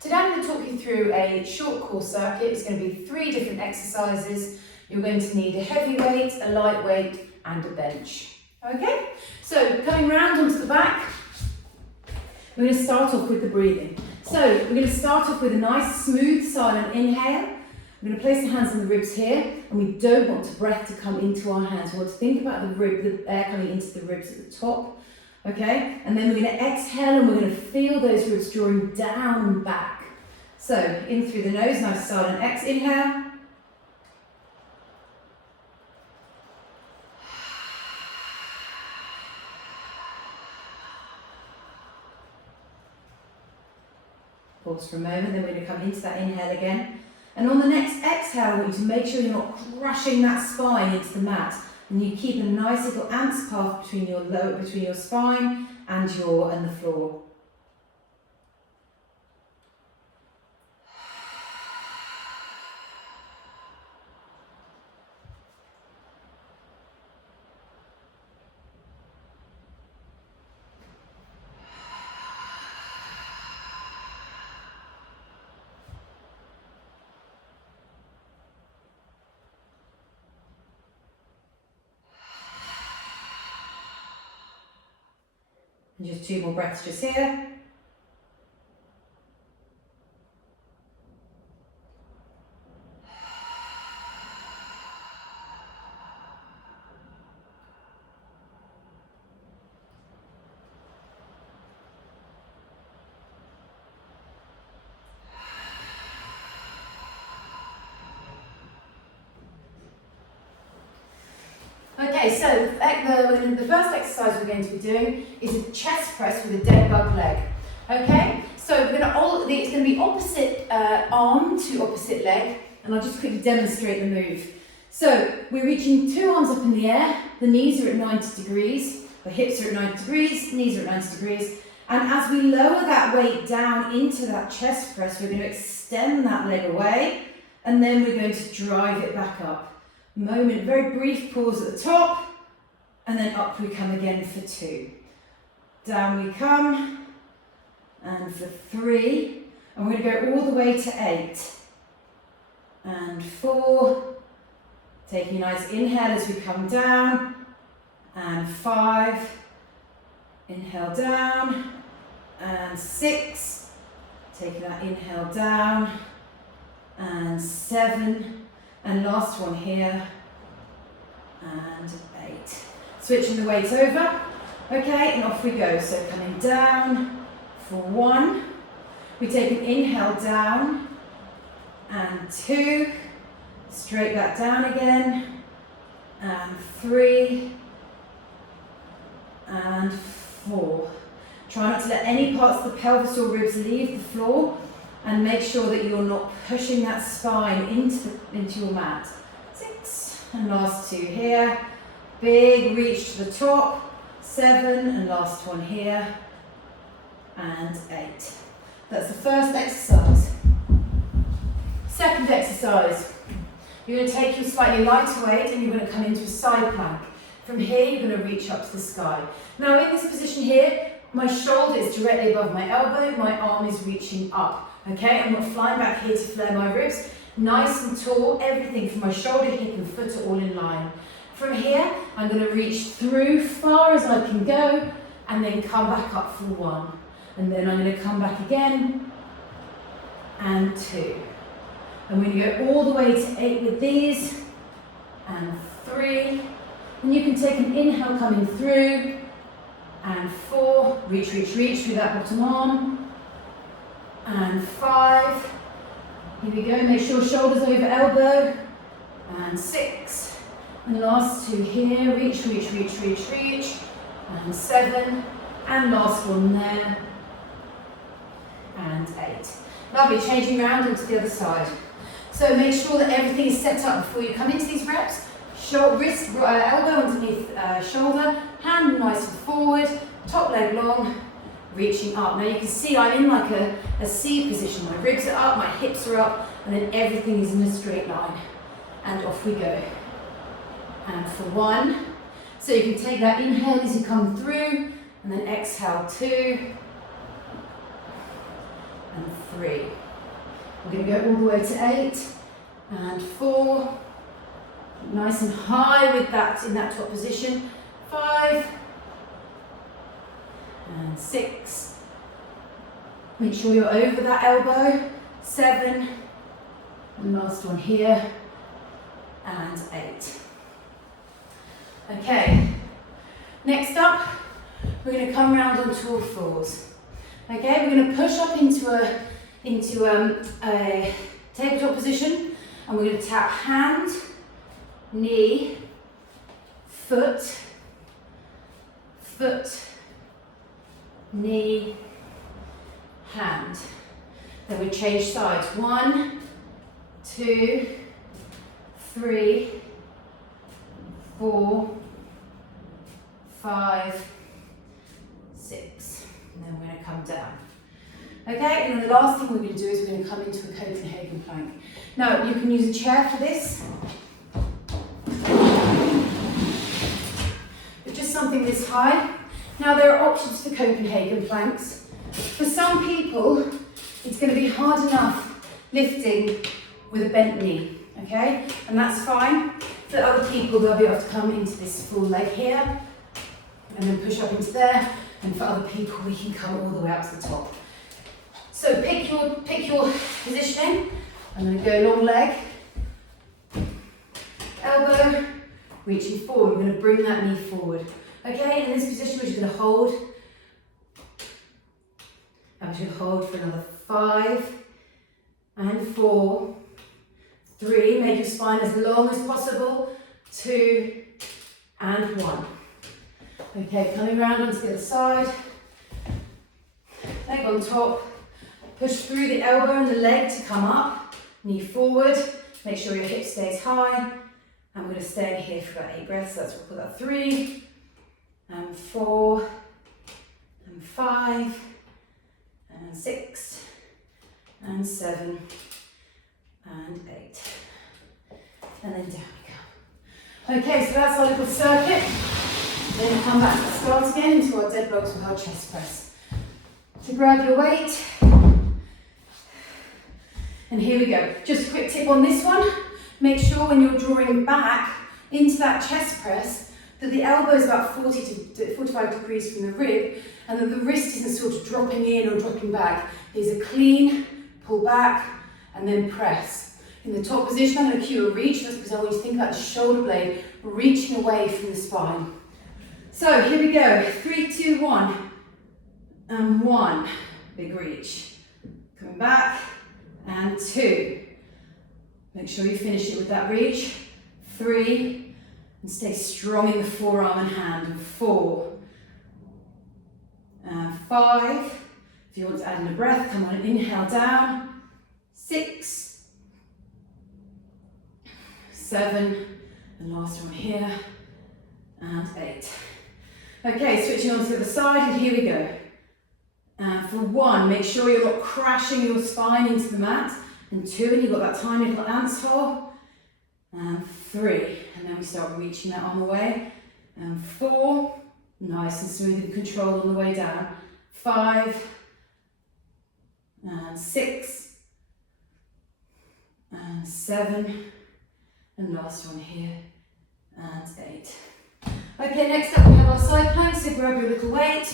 Today I'm going to talk you through a short core circuit. It's going to be 3 different exercises. You're going to need a heavy weight, a light weight and a bench. Okay, so coming round onto the back, we're going to start off with the breathing. So we're going to start off with a nice smooth silent inhale. We're going to place the hands on the ribs here, and we don't want the breath to come into our hands. We want to think about the air coming into the ribs at the top. Okay, and then we're going to exhale and we're going to feel those ribs drawing down and back. So in through the nose, nice silent inhale. Pause for a moment, then we're going to come into that inhale again. And on the next exhale, I want you to make sure you're not crushing that spine into the mat. And you keep a nice little ant's path between your spine and the floor. And just 2 more breaths just here. Okay, so the first exercise we're going to be doing is a chest press with a dead bug leg. Okay, so it's going to be opposite arm to opposite leg, and I'll just quickly demonstrate the move. So we're reaching 2 arms up in the air, the knees are at 90 degrees, the hips are at 90 degrees, knees are at 90 degrees, and as we lower that weight down into that chest press, we're going to extend that leg away, and then we're going to drive it back up. Moment, very brief pause at the top, and then up we come again for 2. Down we come, and for 3, and we're going to go all the way to 8. And 4, taking a nice inhale as we come down, and 5, inhale down, and 6, taking that inhale down, and 7, and last one here, and 8. Switching the weight over, okay, and off we go. So coming down for 1, we take an inhale down, and 2, straight back down again, and 3, and 4. Try not to let any parts of the pelvis or ribs leave the floor, and make sure that you're not pushing that spine into your mat. 6, and last 2 here. Big reach to the top. 7, and last one here. And 8. That's the first exercise. Second exercise. You're going to take your slightly lighter weight and you're going to come into a side plank. From here, you're going to reach up to the sky. Now in this position here, my shoulder is directly above my elbow, my arm is reaching up. Okay, I'm not flying back here to flare my ribs. Nice and tall, everything from my shoulder, hip and foot are all in line. From here, I'm going to reach through far as I can go and then come back up for 1. And then I'm going to come back again and 2. I'm going to go all the way to 8 with these and 3. And you can take an inhale coming through and 4. Reach, reach, reach through that bottom arm. And 5, here we go, make sure shoulders over elbow, and 6, and last 2 here, reach, reach, reach, reach, reach, and 7, and last one there, and 8. Lovely, changing round onto the other side. So make sure that everything is set up before you come into these reps. Wrist, elbow underneath shoulder, hand nice and forward, top leg long, reaching up. Now you can see I'm in like a C position. My ribs are up, my hips are up, and then everything is in a straight line. And off we go. And for 1. So you can take that inhale as you come through, and then exhale 2, and 3. We're going to go all the way to 8 and 4. Nice and high with that in that top position. 5 and 6. Make sure you're over that elbow. 7 and last one here and 8. Okay. Next up, we're going to come round onto all fours. Okay, we're going to push up into a tabletop position, and we're going to tap hand, knee, foot, knee, hand. Then we change sides. 1, 2, 3, 4, 5, 6. And then we're going to come down. Okay, and then the last thing we're going to do is we're going to come into a Copenhagen plank. Now, you can use a chair for this, but just something this high. Now, there are options for Copenhagen planks. For some people, it's going to be hard enough lifting with a bent knee, okay? And that's fine. For other people, they'll be able to come into this full leg here, and then push up into there. And for other people, we can come all the way up to the top. So pick your positioning. I'm going to go long leg, elbow, reaching forward. We're going to bring that knee forward. Okay, in this position, we're just going to hold. I'm just going to hold for another 5 and 4, 3. Make your spine as long as possible. 2 and 1. Okay, coming round onto the other side. Leg on top. Push through the elbow and the leg to come up. Knee forward. Make sure your hip stays high. And we're going to stay here for about 8 breaths. So we'll put that 3 and 4 and 5 and 6 and 7 and 8. And then down we go. Okay, so that's our little circuit. Then come back to start again into our dead bugs with our chest press. So grab your weight. And here we go. Just a quick tip on this one. Make sure when you're drawing back into that chest press that the elbow is about 40 to 45 degrees from the rib, and that the wrist isn't sort of dropping in or dropping back. There's a clean, pull back, and then press. In the top position, I'm going to cue a reach. That's because I want you to think about the shoulder blade reaching away from the spine. So here we go. 3, 2, 1. And 1. Big reach. Coming back. And 2. Make sure you finish it with that reach. 3. And stay strong in the forearm and hand. And 4. And 5. If you want to add in a breath, come on and inhale down. 6. 7. And last one here. And 8. Okay, switching on to the other side, and here we go. And for 1, make sure you're not crashing your spine into the mat. And 2, and you've got that tiny little ant's hole. And 3, and then we start reaching that arm away. And 4, nice and smooth and controlled on the way down. 5, and 6, and 7, and last one here, and 8. Okay, next up we have our side planks, so grab your little weight.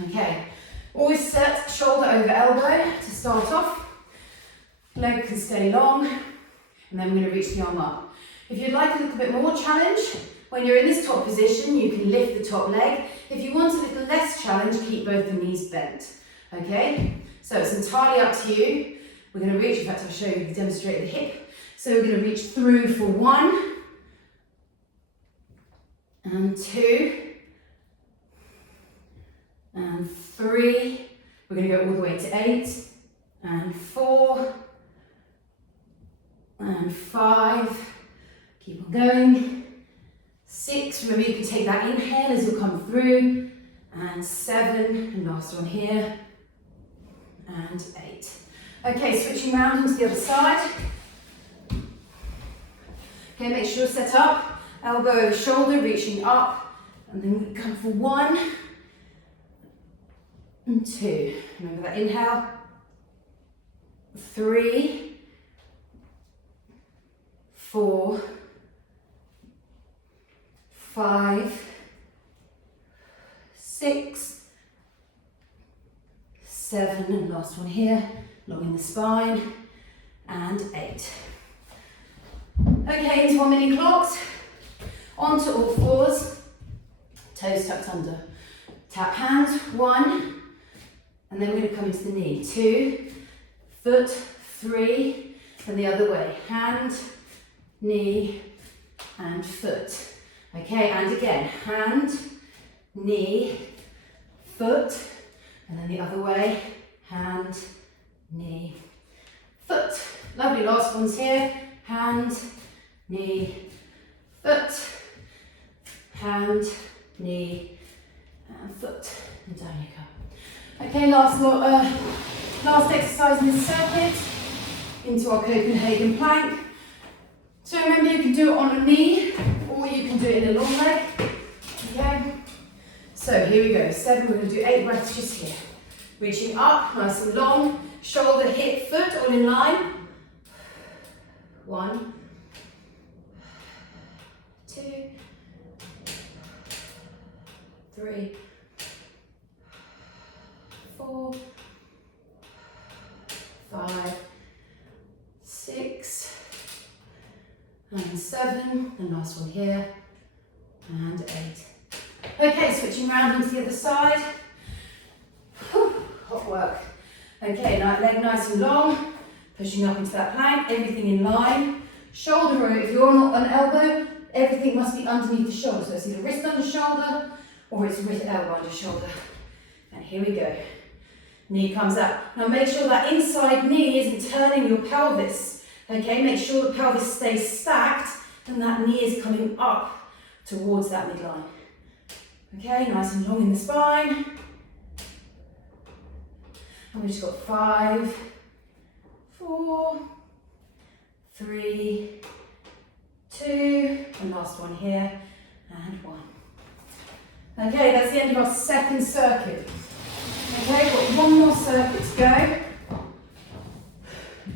Okay, always set shoulder over elbow to start off. Leg can stay long, and then we're going to reach the arm up. If you'd like a little bit more challenge, when you're in this top position, you can lift the top leg. If you want a little less challenge, keep both the knees bent. Okay, so it's entirely up to you. We're going to reach, in fact I'll show you, demonstrate the hip. So we're going to reach through for 1, and 2, and 3. We're going to go all the way to 8, and 4, and 5. Keep on going. 6. Remember, you can take that inhale as you'll come through. And 7, and last one here. And 8. Okay, switching round onto the other side. Okay, make sure set up. Elbow over shoulder, reaching up. And then we come for 1, and 2. Remember that inhale. 3, 4, 5, 6, 7, and last one here, long in the spine, and 8. Okay, into our mini clocks, onto all fours, toes tucked under. Tap hands, 1, and then we're going to come into the knee, 2, foot, 3, and the other way, hand, knee, and foot. Okay, and again, hand, knee, foot, and then the other way, hand, knee, foot. Lovely, last one's here, hand, knee, foot, hand, knee, and foot, and down you go. Okay, last exercise in this circuit, into our Copenhagen plank. So remember, you can do it on a knee, or you can do it in a long leg. Okay, so here we go, 7, we're going to do 8 breaths just here. Reaching up, nice and long, shoulder, hip, foot, all in line. 1, 2, 3, 4, 5, 6, and 7, and last one here, and 8. Okay, switching around into the other side. Whew, hot work. Okay, leg nice and long, pushing up into that plank, everything in line. Shoulder, if you're not an elbow, everything must be underneath the shoulder. So it's either wrist under shoulder, or it's wrist elbow under shoulder. And here we go. Knee comes up. Now make sure that inside knee isn't turning your pelvis. Okay, make sure the pelvis stays stacked and that knee is coming up towards that midline. Okay, nice and long in the spine. And we've just got 5, 4, 3, 2, and last one here, and 1. Okay, that's the end of our second circuit. Okay, got one more circuit to go.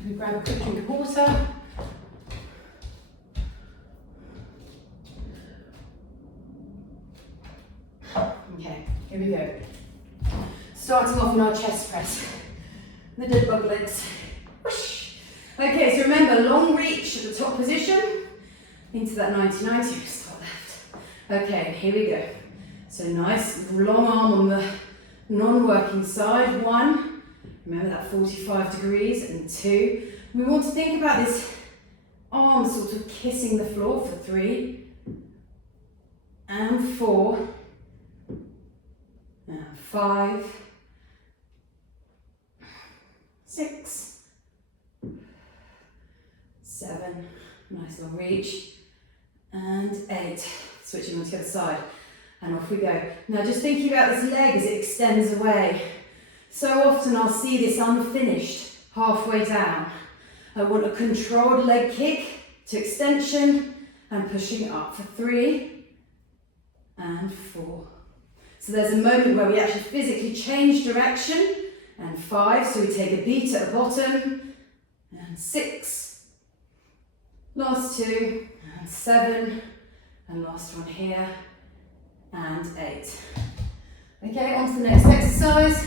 We grab a quick drink of water. Okay, here we go. Starting off in our chest press. The dead bug legs. Whoosh. Okay, so remember, long reach at the top position. Into that 90-90, start left. Okay, here we go. So nice, long arm on the non-working side. 1, remember that 45 degrees, and 2. We want to think about this arm sort of kissing the floor for 3, and 4, and 5, 6, 7, nice long reach, and 8. Switching on to the other side, and off we go. Now just thinking about this leg as it extends away. So often I'll see this unfinished halfway down. I want a controlled leg kick to extension and pushing it up for 3 and 4. So there's a moment where we actually physically change direction, and 5, so we take a beat at the bottom, and 6, last 2, and 7, and last one here, and 8. Okay, on to the next exercise.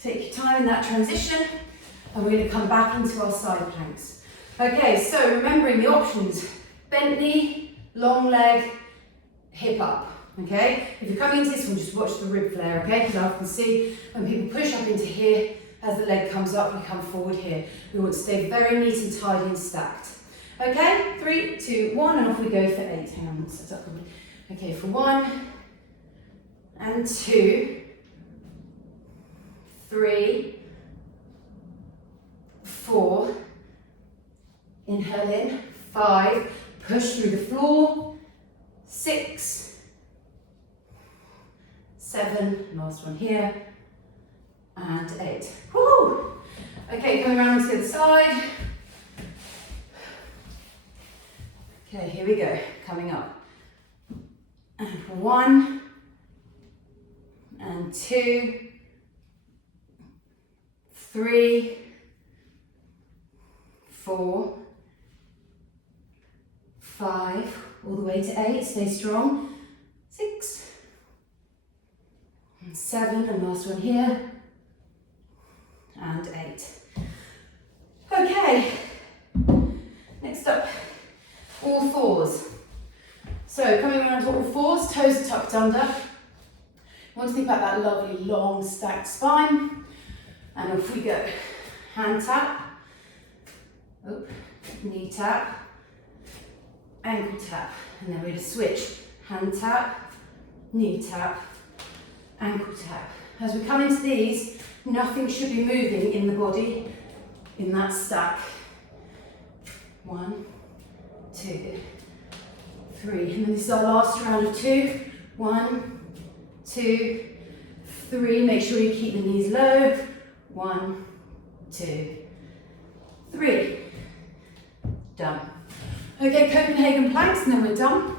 Take your time in that transition, and we're going to come back into our side planks. Okay, so remembering the options: bent knee, long leg, hip up. Okay, if you're coming into this one, just watch the rib flare, okay? Because I often see when people push up into here, as the leg comes up, we come forward here. We want to stay very neat and tidy and stacked. Okay, 3, 2, 1, and off we go for 8. Hang on, let's set up. Okay, for 1, and 2, 3, 4, inhale in, 5, push through the floor, 6, 7, last one here, and 8. Woo! Okay, going around to the other side. Okay, here we go, coming up. And 1, and 2, 3, 4, 5, all the way to 8, stay strong, 6, and 7, and last one here, and 8. Okay, next up, all fours. So coming around to all fours, toes are tucked under. You want to think about that lovely long stacked spine, and off we go. Hand tap, knee tap, ankle tap, and then we're going to switch. Hand tap, knee tap, ankle tap. As we come into these, nothing should be moving in the body in that stack. 1, 2, 3, and then this is our last round of 2. 1, 2, 3. Make sure you keep the knees low. 1, 2, 3. Done. Okay, Copenhagen planks, and then we're done.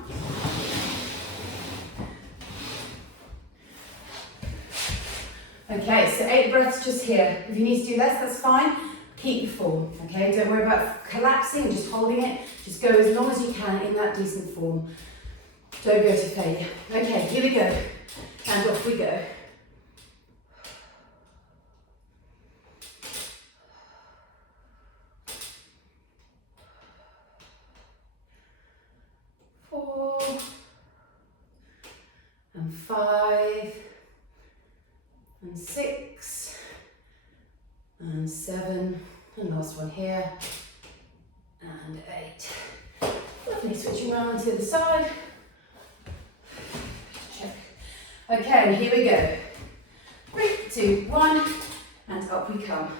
Okay, so 8 breaths just here. If you need to do less, that's fine. Keep your form, okay? Don't worry about collapsing and just holding it. Just go as long as you can in that decent form. Don't go to failure. Okay, here we go. And off we go. Four, and 5, and 6, and 7, and last one here, and 8. Lovely, switching around to the other side. Check. Okay, and here we go. 3, 2, 1, and up we come.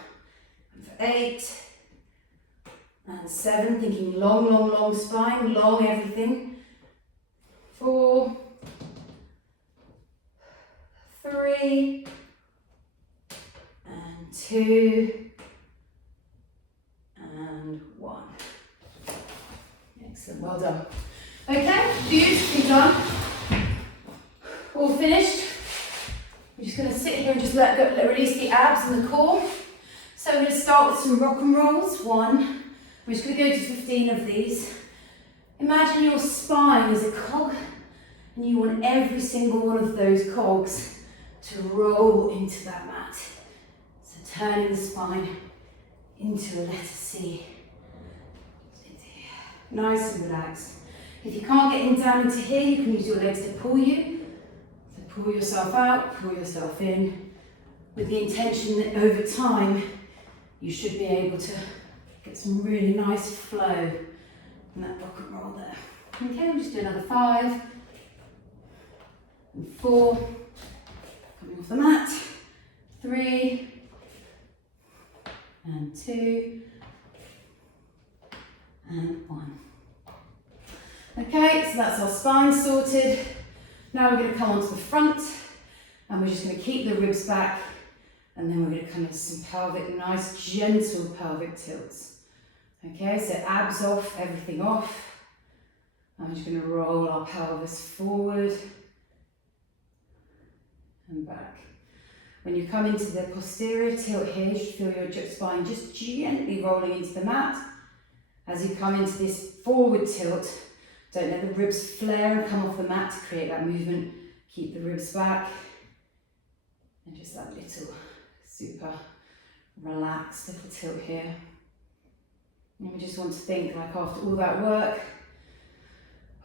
And for 8, and 7, thinking long, long, long spine, long everything. 4, 3, and 2, and 1. Excellent, well done. Okay, beautifully done. All finished. We're just going to sit here and just release the abs and the core. So we're going to start with some rock and rolls. 1. We're just going to go to 15 of these. Imagine your spine is a cog, and you want every single one of those cogs to roll into that mat. So turning the spine into a letter C. Nice and relaxed. If you can't get down into here, you can use your legs to pull you. So pull yourself out, pull yourself in, with the intention that over time, you should be able to get some really nice flow in that rock and roll there. Okay, we'll just do another 5, and 4, coming off the mat, 3, and 2, and 1. Okay, so that's our spine sorted. Now we're going to come onto the front, and we're just going to keep the ribs back, and then we're going to come into some pelvic, nice gentle pelvic tilts. Okay, so abs off, everything off. I'm just going to roll our pelvis forward and back. When you come into the posterior tilt here, you should feel your spine just gently rolling into the mat. As you come into this forward tilt, don't let the ribs flare and come off the mat to create that movement. Keep the ribs back. And just that little super relaxed little tilt here. And we just want to think, like after all that work,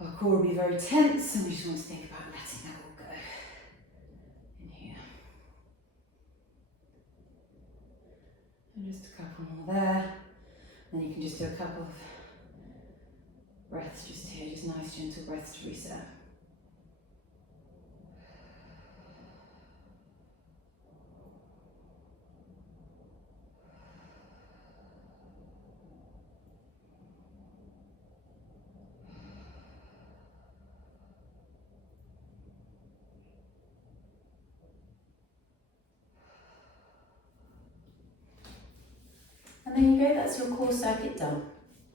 our core will be very tense, and we just want to think about letting that all go in here. And just a couple more there. Then you can just do a couple of breaths just here, just nice gentle breaths to reset. And there you go, that's your core circuit done.